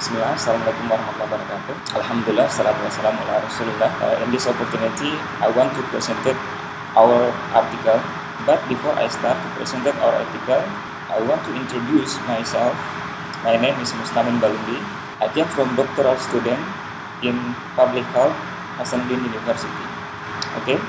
Bismillah, Assalamualaikum warahmatullahi wabarakatuh. Alhamdulillah, salatu wassalamu ala Rasulullah. In this opportunity, I want to present our article. But before I start to present our article, I want to introduce myself. My name is Mustamin Balumbi. I came from doctoral student in Public Health, Hasanuddin University. Okay.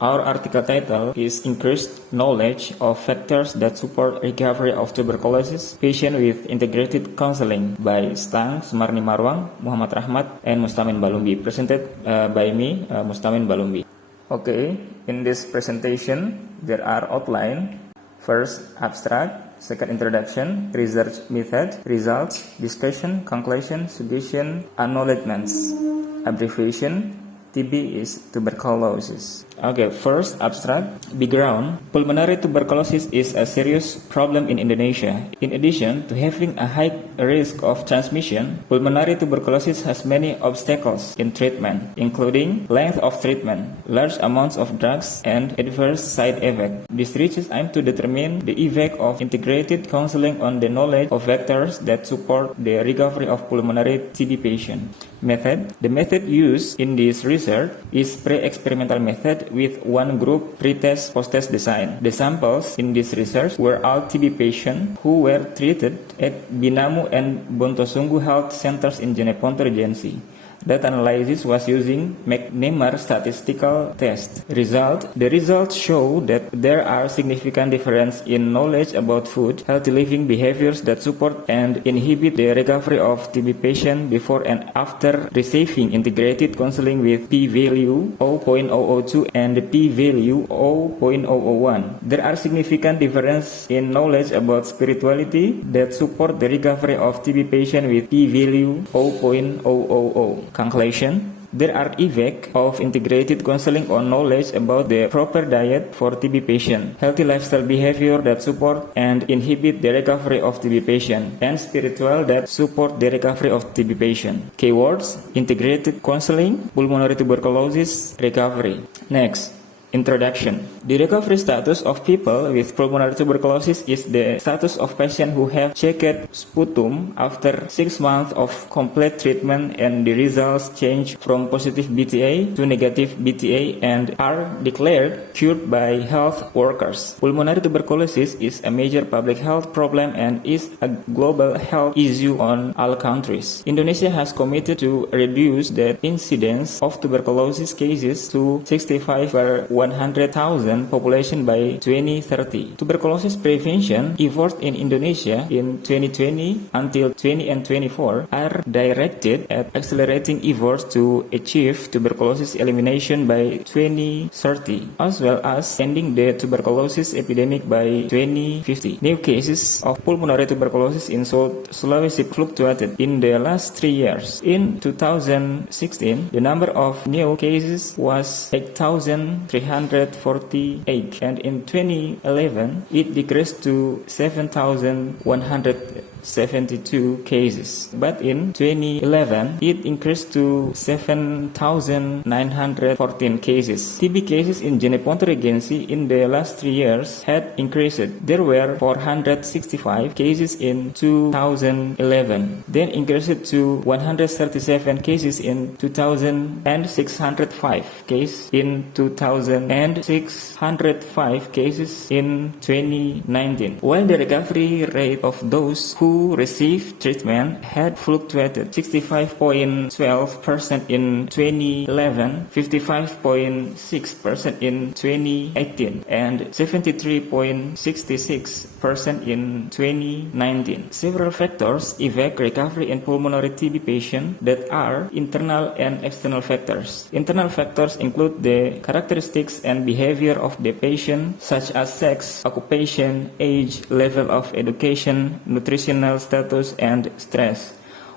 Our article title is Increased Knowledge of Factors that Support Recovery of Tuberculosis Patient with Integrated Counseling by Stang Sumarni Marwang, Muhammad Rahmat, and Mustamin Balumbi. Presented by me, Mustamin Balumbi. Okay, in this presentation, there are outline. First, abstract. Second, introduction, research method, results, discussion, conclusion, suggestion, acknowledgements. Abbreviation, TB is tuberculosis. Okay, first abstract. Background. Pulmonary tuberculosis is a serious problem in Indonesia. In addition to having a high risk of transmission, pulmonary tuberculosis has many obstacles in treatment, including length of treatment, large amounts of drugs, and adverse side effects. These research aim to determine the effect of integrated counseling on the knowledge of vectors that support the recovery of pulmonary TB patients. Method. The method used in this research is pre-experimental method with one group pre-test post-test design. The samples in this research were all TB patients who were treated at Binamu and Bontosunggu Health Centers in Jeneponto Regency. Data analysis was using McNemar statistical test. The results show that there are significant difference in knowledge about food, healthy living behaviors that support and inhibit the recovery of TB patient before and after receiving integrated counseling with p-value 0.002 and p-value 0.001. There are significant difference in knowledge about spirituality that support the recovery of TB patient with p-value 0.000. Conclusion. There are effects of integrated counseling on knowledge about the proper diet for TB patient, healthy lifestyle behavior that support and inhibit the recovery of TB patient, and spiritual that support the recovery of TB patient. Keywords: integrated counseling, pulmonary tuberculosis, recovery. Next. Introduction. The recovery status of people with pulmonary tuberculosis is the status of patients who have checked sputum after 6 months of complete treatment and the results change from positive BTA to negative BTA and are declared cured by health workers. Pulmonary tuberculosis is a major public health problem and is a global health issue on all countries. Indonesia has committed to reduce the incidence of tuberculosis cases to 65 per 100,000 population by 2030. Tuberculosis prevention efforts in Indonesia in 2020 until 2024 are directed at accelerating efforts to achieve tuberculosis elimination by 2030, as well as ending the tuberculosis epidemic by 2050. New cases of pulmonary tuberculosis in South Sulawesi fluctuated in the last 3 years. In 2016, the number of new cases was 8,348 and in 2011 it decreased to 7,172 cases, but in 2011 it increased to 7,914 cases. TB cases in Jeneponto Regency in the last 3 years had increased. There were 465 cases in 2011, then increased to 137 cases in 2000 and 605 cases in 2000 and 605 cases in 2019. While the recovery rate of those who received treatment had fluctuated 65.12% in 2011, 55.6% in 2018, and 73.66% in 2019. Several factors affect recovery in pulmonary TB patients that are internal and external factors. Internal factors include the characteristics and behavior of the patient, such as sex, occupation, age, level of education, nutritional status, and stress.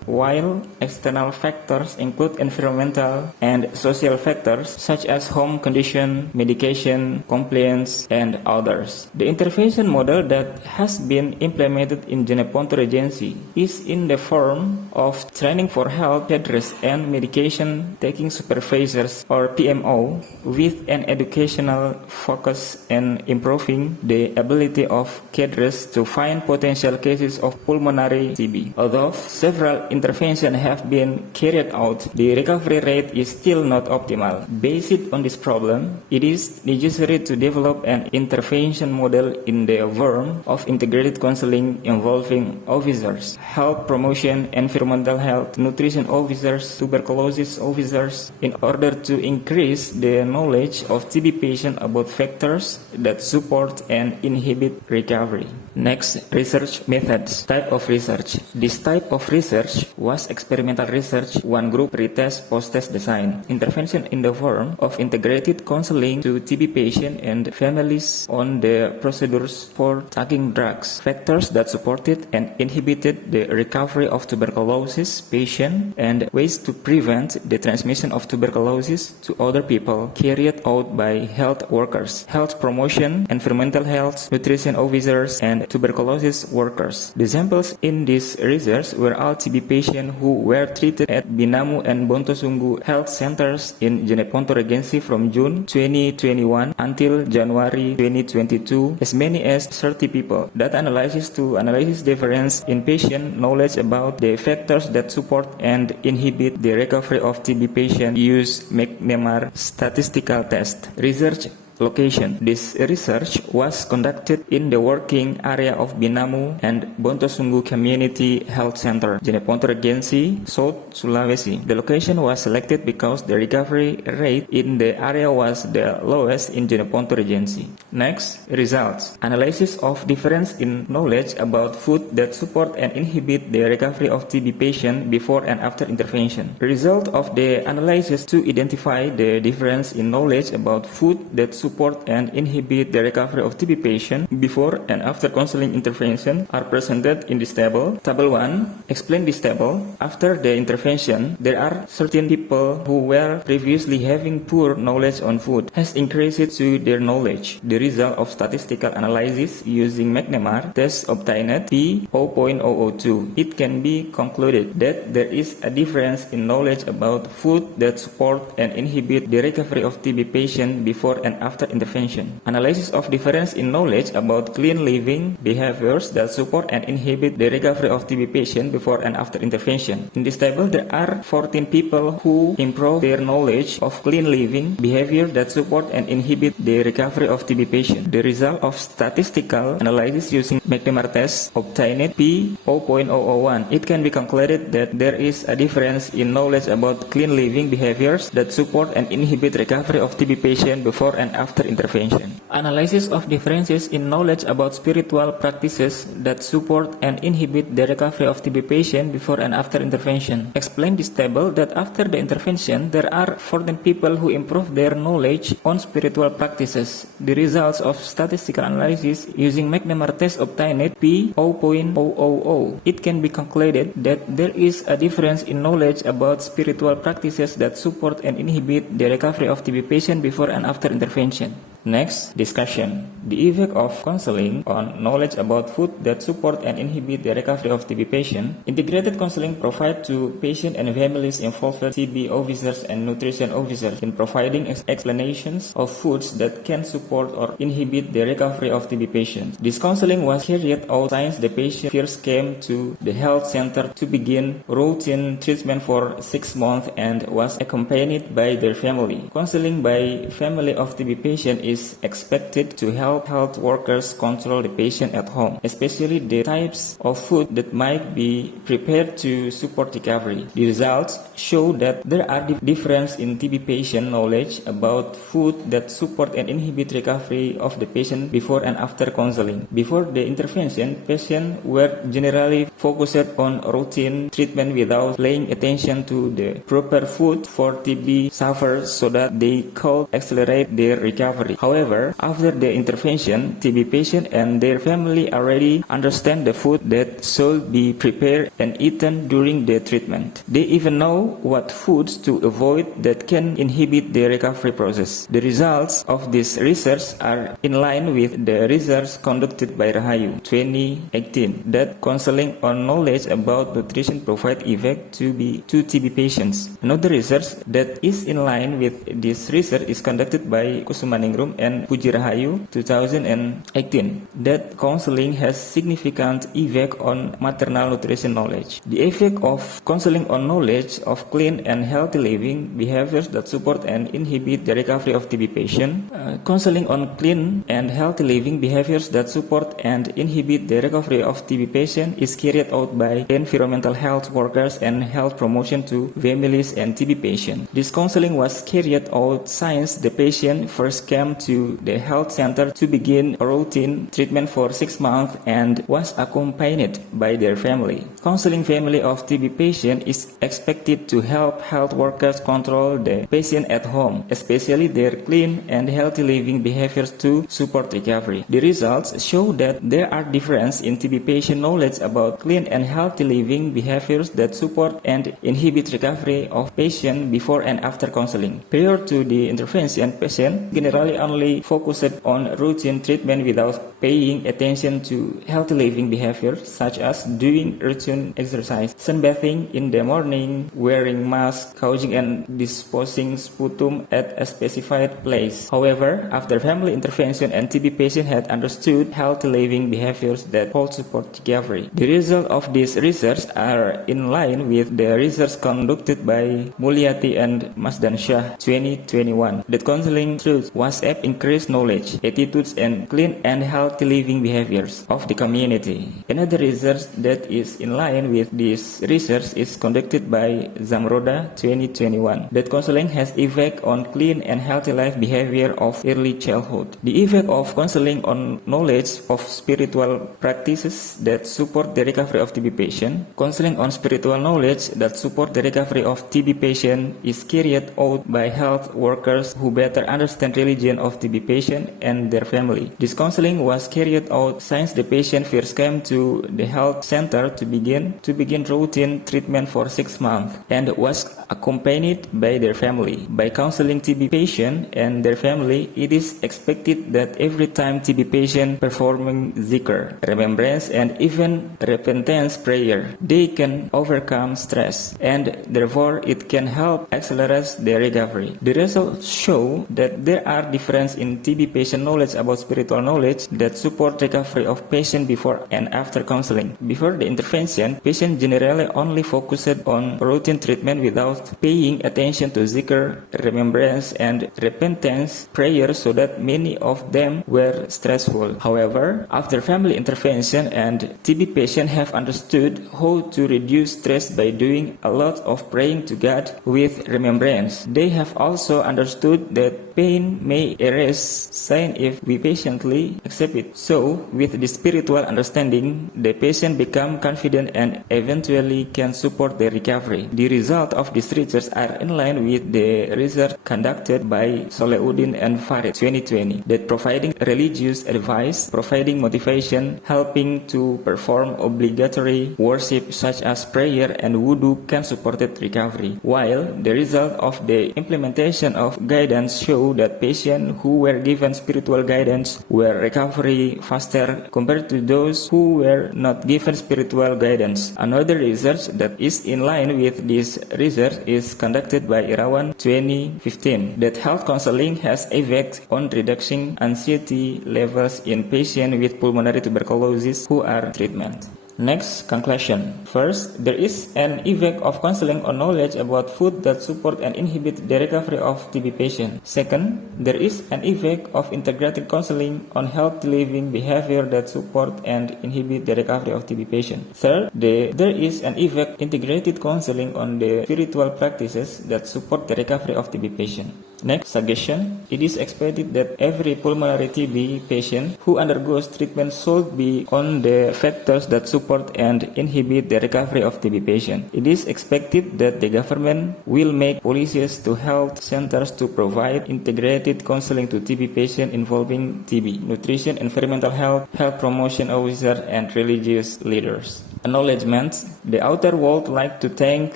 while external factors include environmental and social factors such as home condition, medication, compliance, and others. The intervention model that has been implemented in Jeneponto Regency is in the form of training for health cadres and medication taking supervisors or PMO with an educational focus and improving the ability of cadres to find potential cases of pulmonary TB. Although several interventions have been carried out, the recovery rate is still not optimal. Based on this problem, it is necessary to develop an intervention model in the form of integrated counseling involving officers, health promotion, environmental health, nutrition officers, tuberculosis officers, in order to increase the knowledge of TB patients about factors that support and inhibit recovery. Next, research methods. Type of research. This type of research was experimental research, one group, pretest, post-test design. Intervention in the form of integrated counseling to TB patients and families on the procedures for taking drugs, factors that supported and inhibited the recovery of tuberculosis patient, and ways to prevent the transmission of tuberculosis to other people carried out by health workers, health promotion, environmental health, nutrition officers, and tuberculosis workers. The samples in this research were all TB patients who were treated at Binamu and Bontosunggu health centers in Jeneponto Regency from June 2021 until January 2022, as many as 30 people. Data analysis to analyze difference in patient knowledge about the factors that support and inhibit the recovery of TB patients use McNemar statistical test. Research location. This research was conducted in the working area of Binamu and Bontosunggu Community Health Center, Jeneponto Regency, South Sulawesi. The location was selected because the recovery rate in the area was the lowest in Jeneponto Regency. Next, results. Analysis of difference in knowledge about food that support and inhibit the recovery of TB patient before and after intervention. The result of the analysis to identify the difference in knowledge about food that support and inhibit the recovery of TB patient before and after counseling intervention are presented in this table. Table 1 explain this table. After the intervention, there are certain people who were previously having poor knowledge on food has increased to their knowledge. The result of statistical analysis using McNemar test obtained P0.002. It can be concluded that there is a difference in knowledge about food that support and inhibit the recovery of TB patient before and after intervention. Analysis of difference in knowledge about clean living behaviors that support and inhibit the recovery of TB patient before and after intervention. In this table, there are 14 people who improve their knowledge of clean living behavior that support and inhibit the recovery of TB patient. The result of statistical analysis using McNemar test obtained P0.001. It can be concluded that there is a difference in knowledge about clean living behaviors that support and inhibit recovery of TB patient before and after intervention. Analysis of differences in knowledge about spiritual practices that support and inhibit the recovery of TB patient before and after intervention. Explain this table that after the intervention, there are 14 people who improve their knowledge on spiritual practices. The results of statistical analysis using McNemar test obtained P0.000. It can be concluded that there is a difference in knowledge about spiritual practices that support and inhibit the recovery of TB patient before and after intervention. Next, discussion. The effect of counseling on knowledge about food that support and inhibit the recovery of TB patient. Integrated counseling provide to patient and families involved TB officers and nutrition officers in providing explanations of foods that can support or inhibit the recovery of TB patients. This counseling was carried out since the patient first came to the health center to begin routine treatment for 6 months and was accompanied by their family. Counseling by family of TB patient is expected to help health workers control the patient at home, especially the types of food that might be prepared to support recovery. The results show that there are differences in TB patient knowledge about food that support and inhibit recovery of the patient before and after counseling. Before the intervention, patients were generally focused on routine treatment without paying attention to the proper food for TB sufferers so that they could accelerate their recovery. However, after the intervention, TB patient and their family already understand the food that should be prepared and eaten during the treatment. They even know what foods to avoid that can inhibit the recovery process. The results of this research are in line with the research conducted by Rahayu 2018 that counseling on knowledge about nutrition provide effect to TB patients. Another research that is in line with this research is conducted by Kusumaningrum and Puji Rahayu 2018 that counseling has significant effect on maternal nutrition knowledge. The effect of counseling on knowledge of clean and healthy living behaviors that support and inhibit the recovery of TB patient. Counseling on clean and healthy living behaviors that support and inhibit the recovery of TB patient is carried out by environmental health workers and health promotion to families and TB patients. This counseling was carried out since the patient first came to the health center to begin a routine treatment for 6 months and was accompanied by their family. Counseling family of TB patient is expected to help health workers control the patient at home, especially their clean and healthy living behaviors to support recovery. The results show that there are differences in TB patient knowledge about clean and healthy living behaviors that support and inhibit recovery of patient before and after counseling. Prior to the intervention, patient generally only focused on routine treatment without paying attention to healthy living behaviors such as doing routine exercise, sunbathing in the morning, wearing mask, couching and disposing sputum at a specified place. However, after family intervention and TB patient had understood healthy living behaviors that help support recovery. The results of this research are in line with the research conducted by Mulyati and Masdan Shah 2021 that counseling through WhatsApp increased knowledge, attitudes and clean and healthy living behaviors of the community. Another research that is in line with this research is conducted by Zamroda 2021 that counseling has effect on clean and healthy life behavior of early childhood. The effect of counseling on knowledge of spiritual practices that support the recovery of TB patient. Counseling on spiritual knowledge that support the recovery of TB patient is carried out by health workers who better understand religion of TB patient and their family. This counseling was carried out since the patient first came to the health center to begin routine treatment for 6 months and was accompanied by their family. By counseling TB patient and their family, it is expected that every time TB patient performing zikr, remembrance and even repentance prayer, they can overcome stress and therefore it can help accelerate their recovery. The results show that there are differences in TB patient knowledge about spiritual knowledge that support recovery of patient before and after counseling. Before the intervention, patient generally only focused on routine treatment without paying attention to zikr, remembrance and repentance prayer so that many of them were stressful. However, after family intervention and TB patient have understood how to reduce stress by doing a lot of praying to God with remembrance. They have also understood that pain may erase sin if we patiently accept it. So, with the spiritual understanding, the patient become confident and eventually can support their recovery. The result of this research are in line with the research conducted by Soleuddin and Farid 2020 that providing religious advice, providing motivation, helping to perform obligatory worship such as prayer and wudu can support recovery, while the result of the implementation of guidance show that patients who were given spiritual guidance were recovery faster compared to those who were not given spiritual guidance. Another research that is in line with this research is conducted by Irawan 2015 that health counseling has effect on reducing anxiety levels in patients with pulmonary tuberculosis who are treatment. Next, conclusion. First, there is an effect of counseling on knowledge about food that support and inhibit the recovery of TB patient. Second, there is an effect of integrated counseling on healthy living behavior that support and inhibit the recovery of TB patient. Third, there is an effect integrated counseling on the spiritual practices that support the recovery of TB patient. Next, suggestion. It is expected that every pulmonary TB patient who undergoes treatment should be on the factors that support support and inhibit the recovery of TB patients. It is expected that the government will make policies to health centers to provide integrated counseling to TB patients involving TB, nutrition, environmental health, health promotion officers, and religious leaders. Acknowledgements. The author would like to thank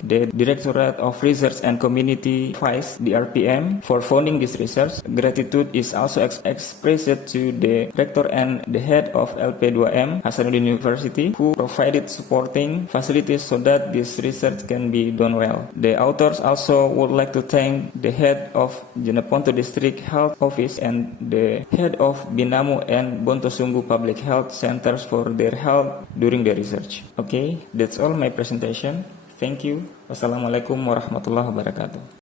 the Directorate of Research and Community Affairs, DRPM, for funding this research. Gratitude is also expressed to the rector and the head of LP2M, Hasanuddin University, who provided supporting facilities so that this research can be done well. The authors also would like to thank the head of Jeneponto District Health Office and the head of Binamu and Bontosunggu Public Health Centers for their help during the research. Okay, that's all my presentation. Thank you. Wassalamualaikum warahmatullahi wabarakatuh.